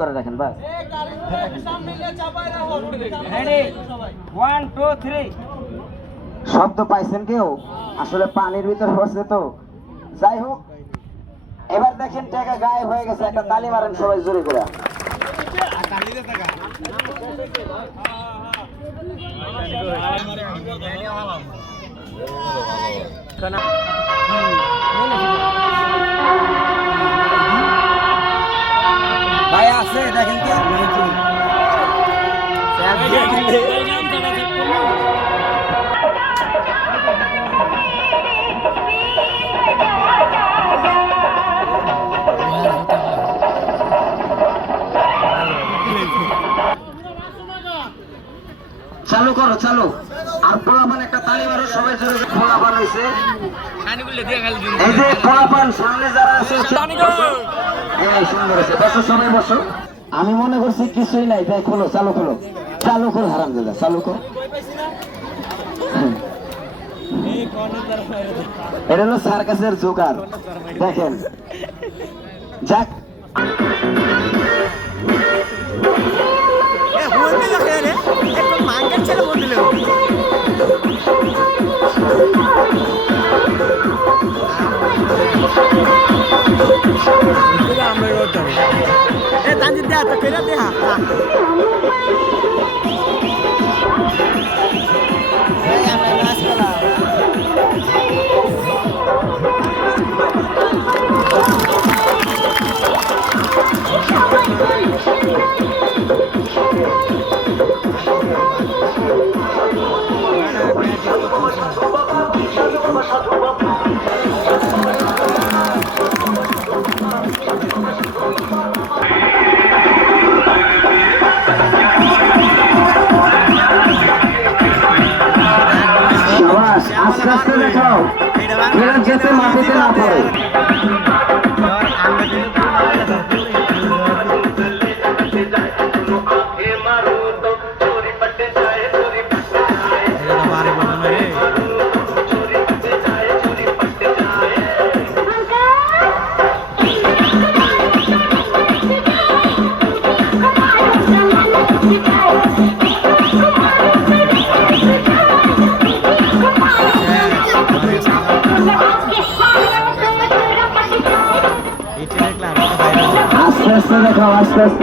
করে রাখেন বাস। শব্দ পাইছেন কেউ? আসলে পানির ভিতরে বসে তো। যাই হোক, এবার দেখেন টাকা গায়েব হয়ে গেছে। একটা তালি মারেন সবাই জোরে করে। ভাই আছে দেখেন কি চালু করো, চালু। আর পোলাপান একটা তালি মারো সবাই জোরে। পোলাপান হয়েছে, এই যে পোলাপান সামনে যারা আছে এই সুন্দর আছে। বসো সবাই বসো। আমি মনে করছি কিছুই নাই, তাই খোলো, চালু খোলো, চালু করো হারামজাদা, চালু কর। এটা হলো সার্কাসের জোকার, দেখেন। যাক, আস্তে আস্তে দেখাও যেতে মাটিতে না পড়ে। আস্তে আস্তে দেখাও, আস্তে আস্তে।